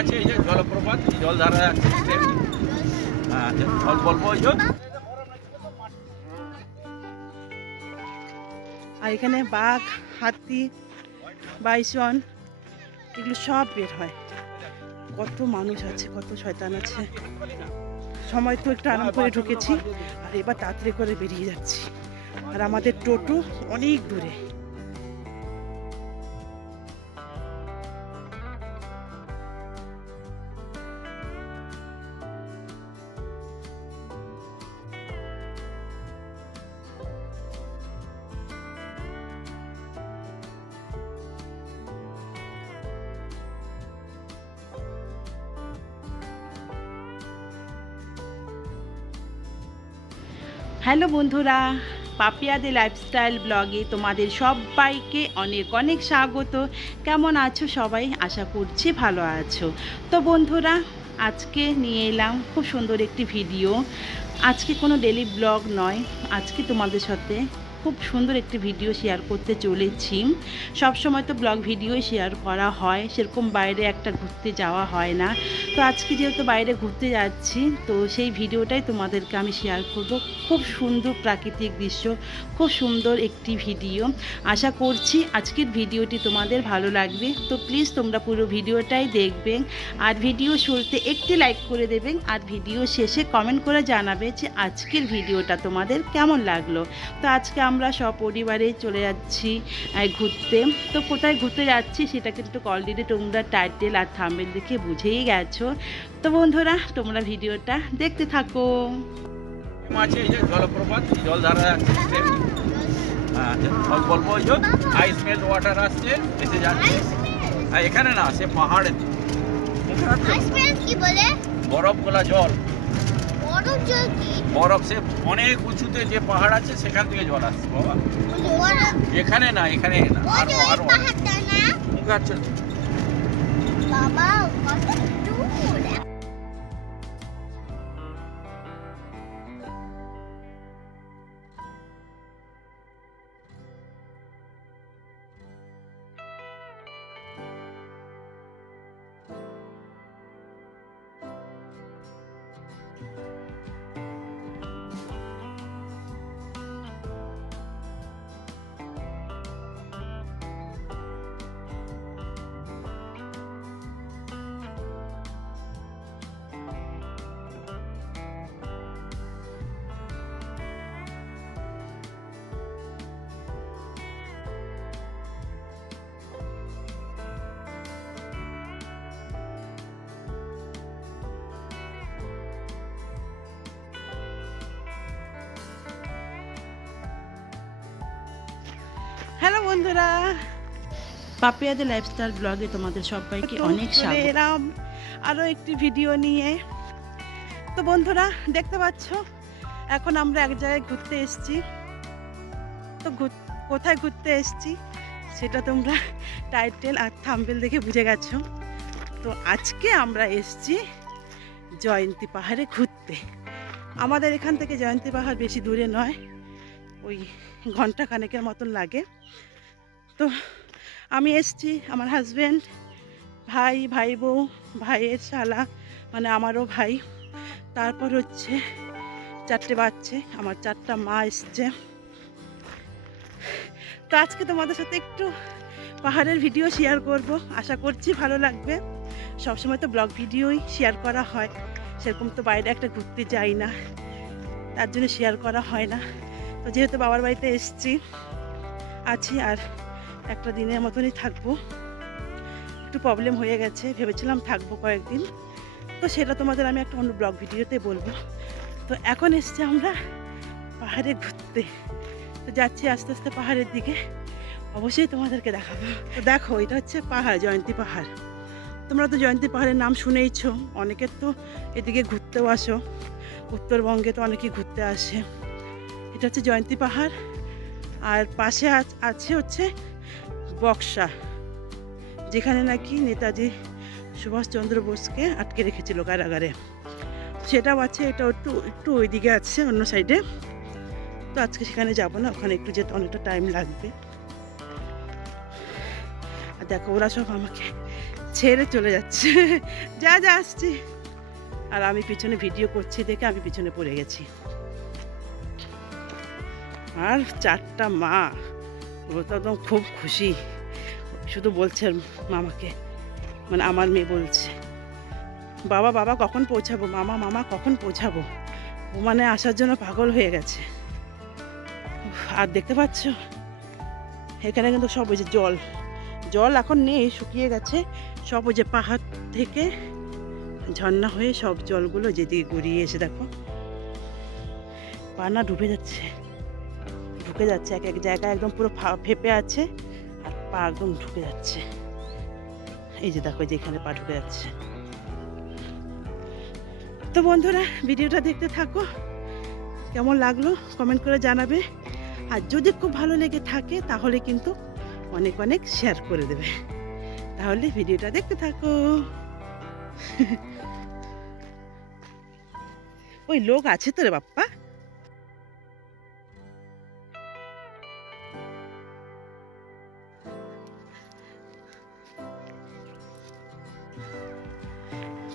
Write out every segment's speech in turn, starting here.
আছে এই যে জলপ্রপাত জল ধারা যাচ্ছে হ্যাঁ অল্প অল্প ওই যে আর এখানে বাঘ হাতি বাইসন এগুলো সব বের হয়। কত মানুষ আছে, কত শয়তান আছে। সময় তো একটু আরাম করে ঢুকেছি আর এবার তাড়াতাড়ি করে বেরিয়ে যাচ্ছি। আর আমাদের টোটো অনেক দূরে। হ্যালো বন্ধুরা, পাপিয়াদের লাইফস্টাইল ব্লগে তোমাদের সবাইকে অনেক অনেক স্বাগত। কেমন আছো সবাই? আশা করছি ভালো আছো। তো বন্ধুরা, আজকে নিয়ে এলাম খুব সুন্দর একটি ভিডিও। আজকে কোনো ডেলি ব্লগ নয়, আজকে তোমাদের সাথে খুব সুন্দর একটি ভিডিও শেয়ার করতে চলেছি। সব সময় তো ব্লগ ভিডিওই শেয়ার করা হয়, সেরকম বাইরে একটা ঘুরতে যাওয়া হয় না। তো আজকে যেহেতু বাইরে ঘুরতে যাচ্ছি, তো সেই ভিডিওটাই তোমাদেরকে আমি শেয়ার করব। খুব সুন্দর প্রাকৃতিক দৃশ্য, খুব সুন্দর একটি ভিডিও। আশা করছি আজকের ভিডিওটি তোমাদের ভালো লাগবে। তো প্লিজ তোমরা পুরো ভিডিওটাই দেখবে, আর ভিডিও শুরুতে একটি লাইক করে দেবেন, আর ভিডিও শেষে কমেন্ট করে জানাবে যে আজকের ভিডিওটা তোমাদের কেমন লাগলো। তো আজকে আমরা সপরিবারে চলে যাচ্ছি ঘুরতে। তো কোথায় ঘুরতে যাচ্ছি সেটা কিন্তু অলরেডি তোমরা টাইটেল আর থাম্বনেল দেখে বুঝেই গেছো। তো বন্ধুরা, তোমরা ভিডিওটা দেখতে থাকো। আছে এই যে জলপ্রপাত জল ধারা যাচ্ছে হ্যাঁ অল্প অল্প ওই যে আইস মেল্ট ওয়াটার আসছে এসে যাচ্ছে। আর এখানে না, সে পাহাড়ে বরফ গোলা জল। বরফ সে অনেক উঁচুতে যে পাহাড় আছে সেখান থেকে জল আসছে বাবা। এখানে না, এখানে না, আরো আরো মুখে আসছে বাবা। হ্যালো বন্ধুরা, পাপিয়াদের লাইফস্টাইল ব্লগে তোমাদের সবাইকে অনেক স্বাগত। এলাম আরও একটি ভিডিও নিয়ে। তো বন্ধুরা, দেখতে পাচ্ছ এখন আমরা এক জায়গায় ঘুরতে এসেছি। তো কোথায় ঘুরতে এসেছি সেটা তোমরা টাইটেল আর থাম্বনেল দেখে বুঝে গেছো। তো আজকে আমরা এসেছি জয়ন্তী পাহাড়ে ঘুরতে। আমাদের এখান থেকে জয়ন্তী পাহাড় বেশি দূরে নয়, ওই ঘন্টা খানেকের মতন লাগে। তো আমি এসেছি, আমার হাজব্যান্ড, ভাই বউ, ভাইয়ের শালা মানে আমারও ভাই, তারপর হচ্ছে 4টে বাচ্চা, আমার 4টা মা এসছে। তো আজকে তোমাদের সাথে একটু পাহাড়ের ভিডিও শেয়ার করব, আশা করছি ভালো লাগবে। সবসময় তো ব্লগ ভিডিওই শেয়ার করা হয়, সেরকম তো বাইরে একটা ঘুরতে যাই না, তার জন্য শেয়ার করা হয় না। তো যেহেতু বাবার বাড়িতে আছি আর একটা দিনের মতনই থাকবো, একটু প্রবলেম হয়ে গেছে, ভেবেছিলাম থাকবো কয়েকদিন। তো সেটা তোমাদের আমি একটা অন্য ব্লগ ভিডিওতে বলবো। তো এখন এসছি আমরা পাহাড়ে ঘুরতে। তো যাচ্ছি আস্তে আস্তে পাহাড়ের দিকে, অবশ্যই তোমাদেরকে দেখাবো। তো দেখো, এটা হচ্ছে পাহাড়, জয়ন্তী পাহাড়। তোমরা তো জয়ন্তী পাহাড়ের নাম শুনেইছো, অনেকের তো এদিকে ঘুরতেও আসো, উত্তরবঙ্গে তো অনেকেই ঘুরতে আসে। এটা হচ্ছে জয়ন্তী পাহাড়, আর পাশে আছে হচ্ছে বক্সা, যেখানে নাকি নেতাজি সুভাষচন্দ্র বোসকে আটকে রেখেছিল কারাগারে, সেটাও আছে। এটা একটু ওইদিকে আছে, অন্য সাইডে। তো আজকে সেখানে যাব না, ওখানে একটু যেতে অনেকটা টাইম লাগবে। আর দেখো, ওরা সব আমাকে ছেড়ে চলে যাচ্ছে। যা যা আসছি, আর আমি পিছনে ভিডিও করছি দেখে আমি পিছনে পড়ে গেছি। আর 4টা মা, ও তো একদম খুব খুশি, শুধু বলছে মামাকে, মানে আমার মেয়ে বলছে, বাবা বাবা কখন পৌঁছাবো, মামা মামা কখন পৌঁছাবো। ও মানে আসার জন্য পাগল হয়ে গেছে। আর দেখতে পাচ্ছ এখানে কিন্তু সব ওই যে জল জল এখন নেই, শুকিয়ে গেছে সব। ওই যে পাহাড় থেকে ঝর্ণা হয়ে সব জলগুলো যেদিকে গড়িয়ে এসে দেখো পানা ঢুকে যাচ্ছে এক এক জায়গায় একদম পুরো ফেপে আছে, আর পা একদম ঢুকে যাচ্ছে। এই যে দেখো যেখানে পা ঢুকে যাচ্ছে। তো বন্ধুরা ভিডিওটা দেখতে থাকো, কেমন লাগলো কমেন্ট করে জানাবে। আর যদি খুব ভালো লেগে থাকে তাহলে কিন্তু অনেক অনেক শেয়ার করে দেবে। তাহলে ভিডিওটা দেখতে থাকো। ওই লোক আছে তো রে বাপ্পা।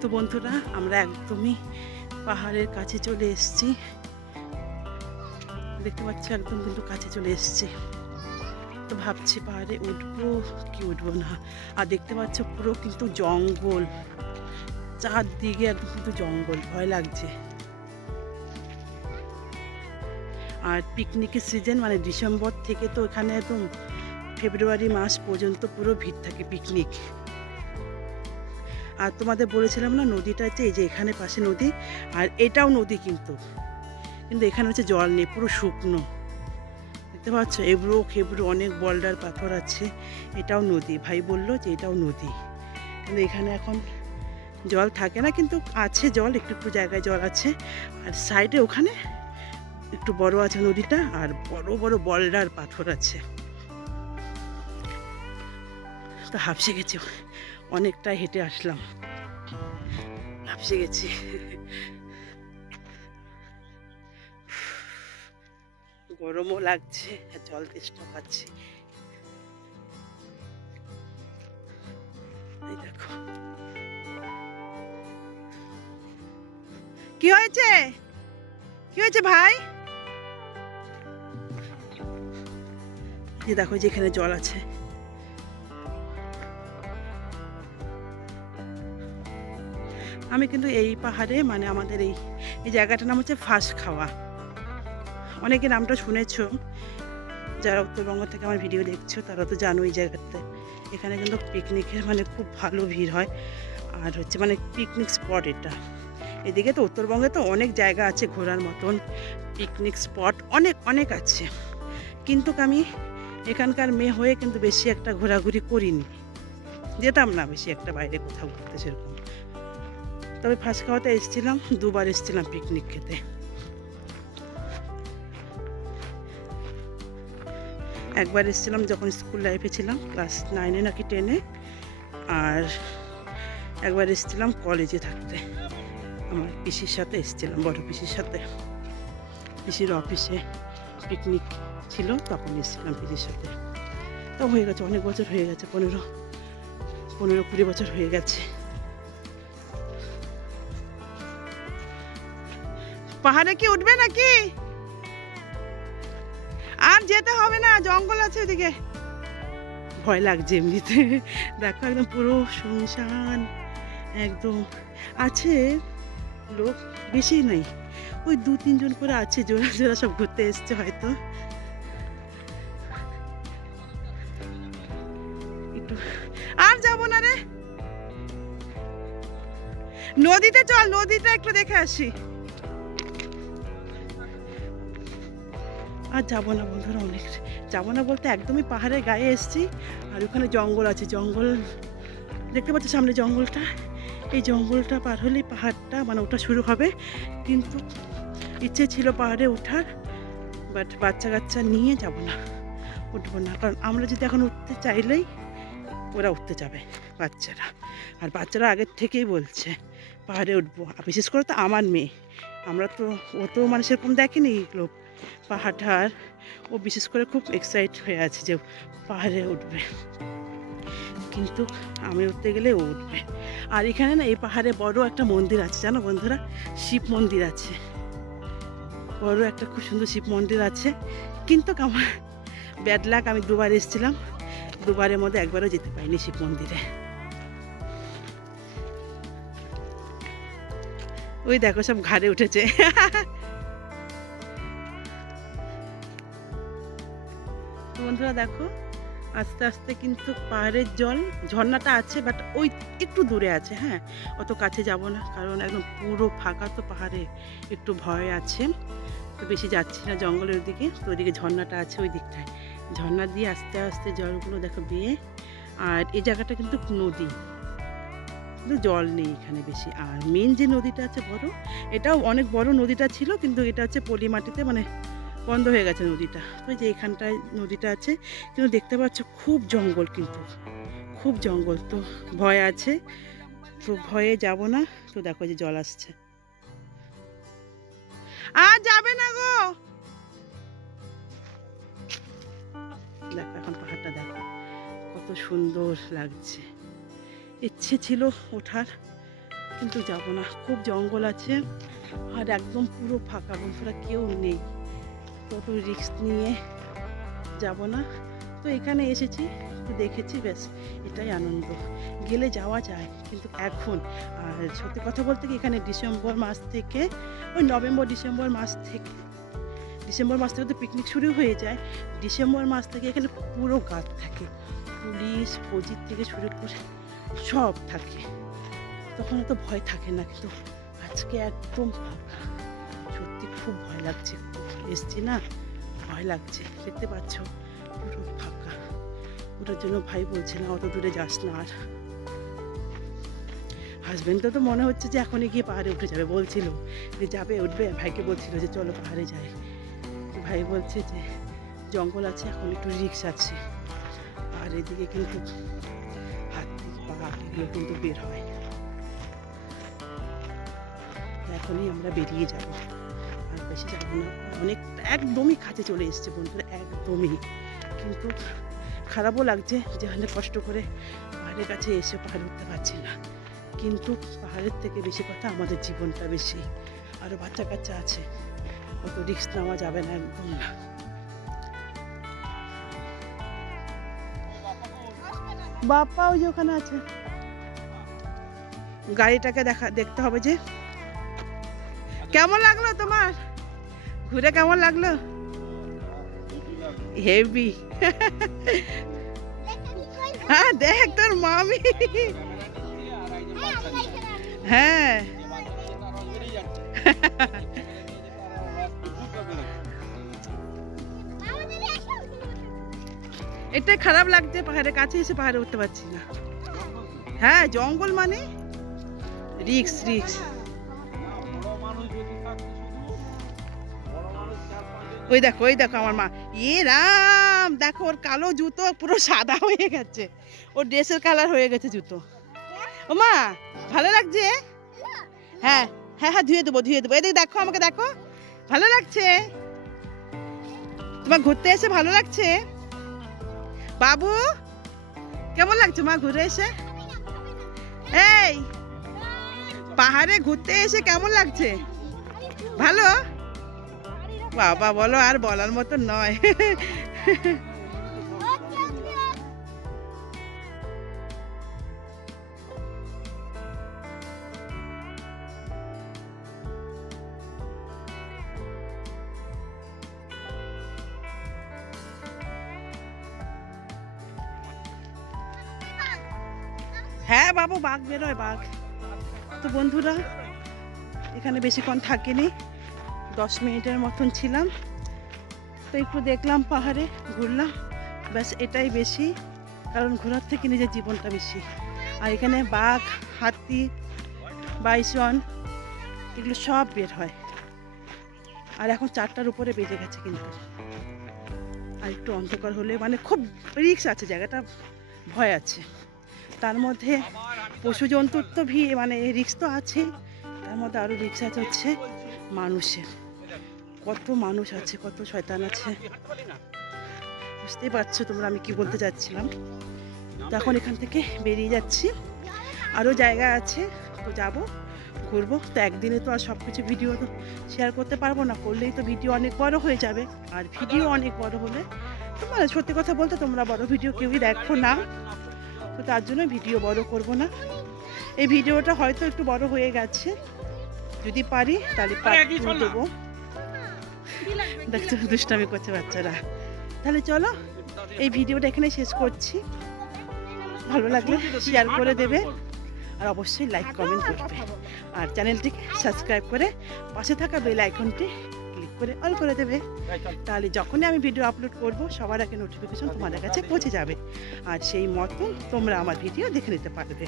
তো বন্ধুরা আমরা একদমই পাহাড়ের কাছে চলে এসেছি, দেখতে পাচ্ছ একদম কিন্তু কাছে চলে এসেছি। তো ভাবছি পাহাড়ে উঠবো কি উঠবো না। আর দেখতে পাচ্ছ পুরো কিন্তু জঙ্গল, চারদিকে একদম কিন্তু জঙ্গল, ভয় লাগছে। আর পিকনিকের সিজন মানে ডিসেম্বর থেকে তো এখানে একদম ফেব্রুয়ারি মাস পর্যন্ত পুরো ভিড় থাকে পিকনিক। আর তোমাদের বলেছিলাম না নদীটা আছে, এই যে এখানে পাশে নদী, আর এটাও নদী কিন্তু এখানে হচ্ছে জল নেই, পুরো শুকনো। দেখতে পাচ্ছ এবড়ো খেবড়ো অনেক বল্ডার পাথর আছে। এটাও নদী, ভাই বললো যে এটাও নদী, কিন্তু এখানে এখন জল থাকে না, কিন্তু আছে জল, একটু একটু জায়গায় জল আছে। আর সাইডে ওখানে একটু বড় আছে নদীটা, আর বড় বড় বল্ডার পাথর আছে। তো হাঁপসে গেছি, অনেকটাই হেঁটে আসলাম, হাঁপসে গেছি। গরমও লাগছে, জল তেষ্টা পাচ্ছি। এই দেখো কি হয়েছে, কি হয়েছে ভাই? এই দেখো যেখানে জল আছে। আমি কিন্তু এই পাহাড়ে মানে আমাদের এই জায়গাটার নাম হচ্ছে ফাঁসখাওয়া। অনেকে নামটা শুনেছো, যারা উত্তরবঙ্গ থেকে আমার ভিডিও দেখছো তারা তো জানো এই জায়গাতে। এখানে কিন্তু পিকনিকের মানে খুব ভালো ভিড় হয়, আর হচ্ছে মানে পিকনিক স্পট এটা। এদিকে তো উত্তরবঙ্গে তো অনেক জায়গা আছে ঘোরার মতন, পিকনিক স্পট অনেক অনেক আছে, কিন্তু আমি এখানকার মেয়ে হয়ে কিন্তু বেশি একটা ঘোরাঘুরি করিনি, যেতাম না বেশি একটা বাইরে কোথাও ঘুরতে সেরকম। তবে ফাঁসখাওয়াতে এসেছিলাম, 2বার এসেছিলাম পিকনিক খেতে। একবার এসেছিলাম যখন স্কুল লাইফে ছিলাম, ক্লাস 9-এ নাকি 10-এ, আর একবার এসেছিলাম কলেজে থাকতে, আমার পিসির সাথে এসেছিলাম, বড় পিসির সাথে। পিসির অফিসে পিকনিক ছিল, তখন এসেছিলাম পিসির সাথে। তো হয়ে গেছে অনেক বছর হয়ে গেছে, 15-20 বছর হয়ে গেছে। পাহাড়ে কি উঠবে নাকি? আর যেতে হবে না, জঙ্গল আছে ওদিকে। ভয় লাগছে এমনিতে, দেখো একদম পুরো শুনশান একদম। আছে লোক বেশি নেই, ওই 2-3 জন করে আছে, জোড়া জোড়া সব ঘুরতে এসছে হয়তো। একটু আর যাবো না রে, নদীতে চল, নদীটা একটু দেখে আসি। আর যাবো না বন্ধুরা, অনেক যাবো না বলতে একদমই পাহাড়ের গায়ে এসছি, আর ওখানে জঙ্গল আছে, জঙ্গল দেখতে পাচ্ছি সামনে জঙ্গলটা। এই জঙ্গলটা পার হলেই পাহাড়টা মানে ওটা শুরু হবে, কিন্তু ইচ্ছে ছিল পাহাড়ে ওঠার, বাট বাচ্চা কাচ্চা নিয়ে যাব না, উঠবো না। কারণ আমরা যদি এখন উঠতে চাইলেই ওরা উঠতে যাবে বাচ্চারা, আর বাচ্চারা আগের থেকেই বলছে পাহাড়ে উঠবো। আর বিশেষ করে তো আমার মেয়ে, আমরা তো ও তো মানে সেরকম দেখেনি লোক পাহাড়, ও বিশেষ করে খুব এক্সাইট হয়ে আছে যে পাহাড়ে উঠবে। কিন্তু আমি উঠতে গেলে ও উঠবে। আর এখানে না এই পাহাড়ে বড় একটা মন্দির আছে, জানো বন্ধুরা, শিব মন্দির আছে, বড় একটা খুব সুন্দর শিব মন্দির আছে। কিন্তু আমার ব্যাড লাক, আমি দুবার এসেছিলাম, দুবারের মধ্যে একবারও যেতে পারিনি শিব মন্দিরে। ওই দেখো সব ঘাড়ে উঠেছে। বন্ধুরা দেখো আস্তে আস্তে কিন্তু পাহাড়ের জল, ঝর্ণাটা আছে বাট ওই একটু দূরে আছে। হ্যাঁ, অত কাছে যাব না, কারণ একদম পুরো ফাঁকা তো পাহাড়ে, একটু ভয় আছে, তো বেশি যাচ্ছি না জঙ্গলের দিকে। তো ওইদিকে ঝর্ণাটা আছে ওই দিকটায়, ঝর্ণা দিয়ে আস্তে আস্তে জলগুলো দেখো বেয়ে। আর এই জায়গাটা কিন্তু নদী, কিন্তু জল নেই এখানে বেশি। আর মেন যে নদীটা আছে বড়, এটাও অনেক বড় নদীটা ছিল, কিন্তু এটা হচ্ছে পলি মাটিতে, মানে বন্ধ হয়ে গেছে নদীটা। তো যে এখানটায় নদীটা আছে, কিন্তু দেখতে পাচ্ছ খুব জঙ্গল, কিন্তু খুব জঙ্গল, তো ভয় আছে, তো ভয়ে যাব না। তো দেখো যে জল আসছে, আর যাবে না গো। দেখো এখন পাহাড়টা দেখো কত সুন্দর লাগছে। ইচ্ছে ছিল ওঠার, কিন্তু যাব না, খুব জঙ্গল আছে আর একদম পুরো ফাঁকা, বন্ধুরা কেউ নেই, তত রিস্ক নিয়ে যাব না। তো এখানে এসেছি, তো দেখেছি, ব্যাস এটাই আনন্দ। গেলে যাওয়া যায়, কিন্তু এখন, আর সত্যি কথা বলতে কি, এখানে ডিসেম্বর মাস থেকে, ওই নভেম্বর ডিসেম্বর মাস থেকে, ডিসেম্বর মাস থেকে তো পিকনিক শুরু হয়ে যায়। ডিসেম্বর মাস থেকে এখানে পুরো গার্ড থাকে, পুলিশ ফৌজির থেকে শুরু করে সব থাকে, তখন তো ভয় থাকে না। কিন্তু আজকে একদম ফাঁকা, সত্যি খুব ভয় লাগছে, এসছি না, ভয় লাগছে, দেখতে পাচ্ছ পুরো ফাঁকা। ওটার জন্য ভাই বলছে না অত দূরে যাস না। আর হাজব্যান্ডও তো মনে হচ্ছে যে এখনই গিয়ে পাহাড়ে উঠে যাবে, বলছিল যে যাবে, উঠবে, ভাইকে বলছিল যে চলো পাহাড়ে যাই। ভাই বলছে যে জঙ্গল আছে, এখন একটু রিস্ক আছে, আর এদিকে কিন্তু হাতি বাঘ এগুলো কিন্তু বের হয়। এখনই আমরা বেরিয়ে যাব, আর বেশি যাবো না, অনেক একদমই কাছে চলে এসছে বন্ধুরা, একদমই। কিন্তু খারাপও লাগছে যে অনেক কষ্ট করে পাহাড়ের কাছে এসে পাহাড়ে উঠতে পারছি না, কিন্তু পাহাড়ের থেকে বেশি কথা আমাদের জীবনটা বেশি। আরও বাচ্চা কাচ্চা আছে, অত রিস্ক নেওয়া যাবে না, একদম না। বাপ্পা ওই যে ওখানে আছে, গাড়িটাকে দেখতে হবে যে। কেমন লাগলো তোমার ঘুরে, কেমন লাগলো? হেভি। হ্যাঁ দেখ তোর মামি, হ্যাঁ এটাই খারাপ লাগছে, পাহাড়ের কাছে এসে পাহাড়ে উঠতে পারছি না। হ্যাঁ জঙ্গল মানে রিক্স, রিক্স। ওই দেখো, ওই দেখো আমার মা, এ রাম, দেখো ওর কালো জুতো পুরো সাদা হয়ে গেছে, ওর ড্রেসের কালার হয়ে গেছে জুতো। ও মা ভালো লাগছে? হ্যাঁ হ্যাঁ হ্যাঁ, ধুয়ে দেবো, ধুয়ে দেবো। এদিকে দেখো, আমাকে দেখো, ভালো লাগছে তোমার ঘুরতে এসে? ভালো লাগছে বাবু? কেমন লাগছে মা ঘুরে এসে? এই পাহাড়ে ঘুরতে এসে কেমন লাগছে? ভালো? বাবা বলো, আর বলার মতো নয়। হ্যাঁ বাবু, বাঘ বেরোয়, বাঘ। তো বন্ধুরা এখানে বেশিক্ষণ থাকিনি, 10 মিনিটের মতন ছিলাম। তো একটু দেখলাম পাহাড়ে, ঘুরলাম, ব্যাস এটাই বেশি। কারণ ঘোরার থেকে নিজের জীবনটা বেশি। আর এখানে বাঘ, হাতি, বাইসন এগুলো সব বের হয়। আর এখন 4টার উপরে বেজে গেছে, কিন্তু আর একটু অন্ধকার হলে, মানে খুব রিস্ক আছে, জায়গাটা ভয় আছে। তার মধ্যে পশু জন্তুর তো মানে রিস্ক তো আছে, তার মধ্যে আরও রিস্ক আছে হচ্ছে মানুষের। কত মানুষ আছে, কত শয়তান আছে, বুঝতেই পারছো তোমরা আমি কি বলতে চাচ্ছিলাম। তো এখন এখান থেকে বেরিয়ে যাচ্ছি, আরও জায়গা আছে, তো যাবো, ঘুরবো। তো একদিনে তো আর সব কিছু ভিডিও তো শেয়ার করতে পারবো না, করলেই তো ভিডিও অনেক বড় হয়ে যাবে, আর ভিডিও অনেক বড় হলে তোমরা, সত্যি কথা বলতে তোমরা বড় ভিডিও কেউই দেখো না, তো তার জন্য ভিডিও বড় করব না। এই ভিডিওটা হয়তো একটু বড় হয়ে গেছে, যদি পারি তাহলে পার্ট 2 দেবো। দেখছো দুষ্টামি করছে বাচ্চারা। তাহলে চলো এই ভিডিওটা এখানে শেষ করছি, ভালো লাগলে শেয়ার করে দেবে, আর অবশ্যই লাইক কমেন্ট করবে, আর চ্যানেলটিকে সাবস্ক্রাইব করে পাশে থাকা বেল আইকনটি ক্লিক করে অল করে দেবে, তাহলে যখনই আমি ভিডিও আপলোড করব সবার আগে নোটিফিকেশন তোমাদের কাছে পৌঁছে যাবে, আর সেই মতন তোমরা আমার ভিডিও দেখে নিতে পারবে।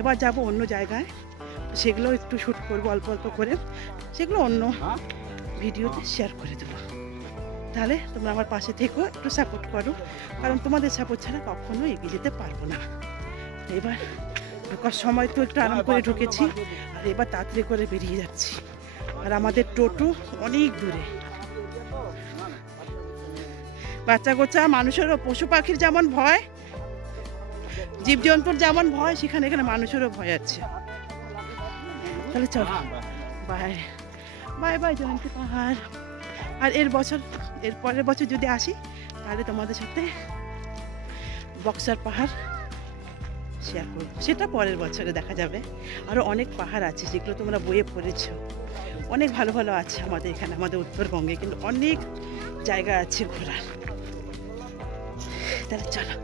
এবার যাব অন্য জায়গায়, সেগুলো একটু শ্যুট করবো অল্প অল্প করে, সেগুলো অন্য ভিডিওতে শেয়ার করে দেবো। তাহলে তোমরা আমার পাশে থেকেও একটু সাপোর্ট করো, কারণ তোমাদের সাপোর্ট ছাড়া কখনো এগিয়ে যেতে পারবো না। এবার ঢোকার সময় তো একটু আরাম করে ঢুকেছি, আর এবার তাড়াতাড়ি করে বেরিয়ে যাচ্ছি, আর আমাদের টোটো অনেক দূরে। বাচ্চা গোচ্চা মানুষেরও, পশু পাখির যেমন ভয়, জীবজন্তুর যেমন ভয়, সেখানে এখানে মানুষেরও ভয় আছে। তাহলে চলো, বাই বাই বাই জয়ন্তী পাহাড়। আর এর পরের বছর যদি আসি তাহলে তোমাদের সাথে বক্সার পাহাড় শেয়ার করবো, সেটা পরের বছরে দেখা যাবে। আরও অনেক পাহাড় আছে যেগুলো তোমরা বইয়ে পড়েছো, অনেক ভালো ভালো আছে আমাদের এখানে, আমাদের উত্তরবঙ্গে কিন্তু অনেক জায়গা আছে ঘোরার। তাহলে চলো।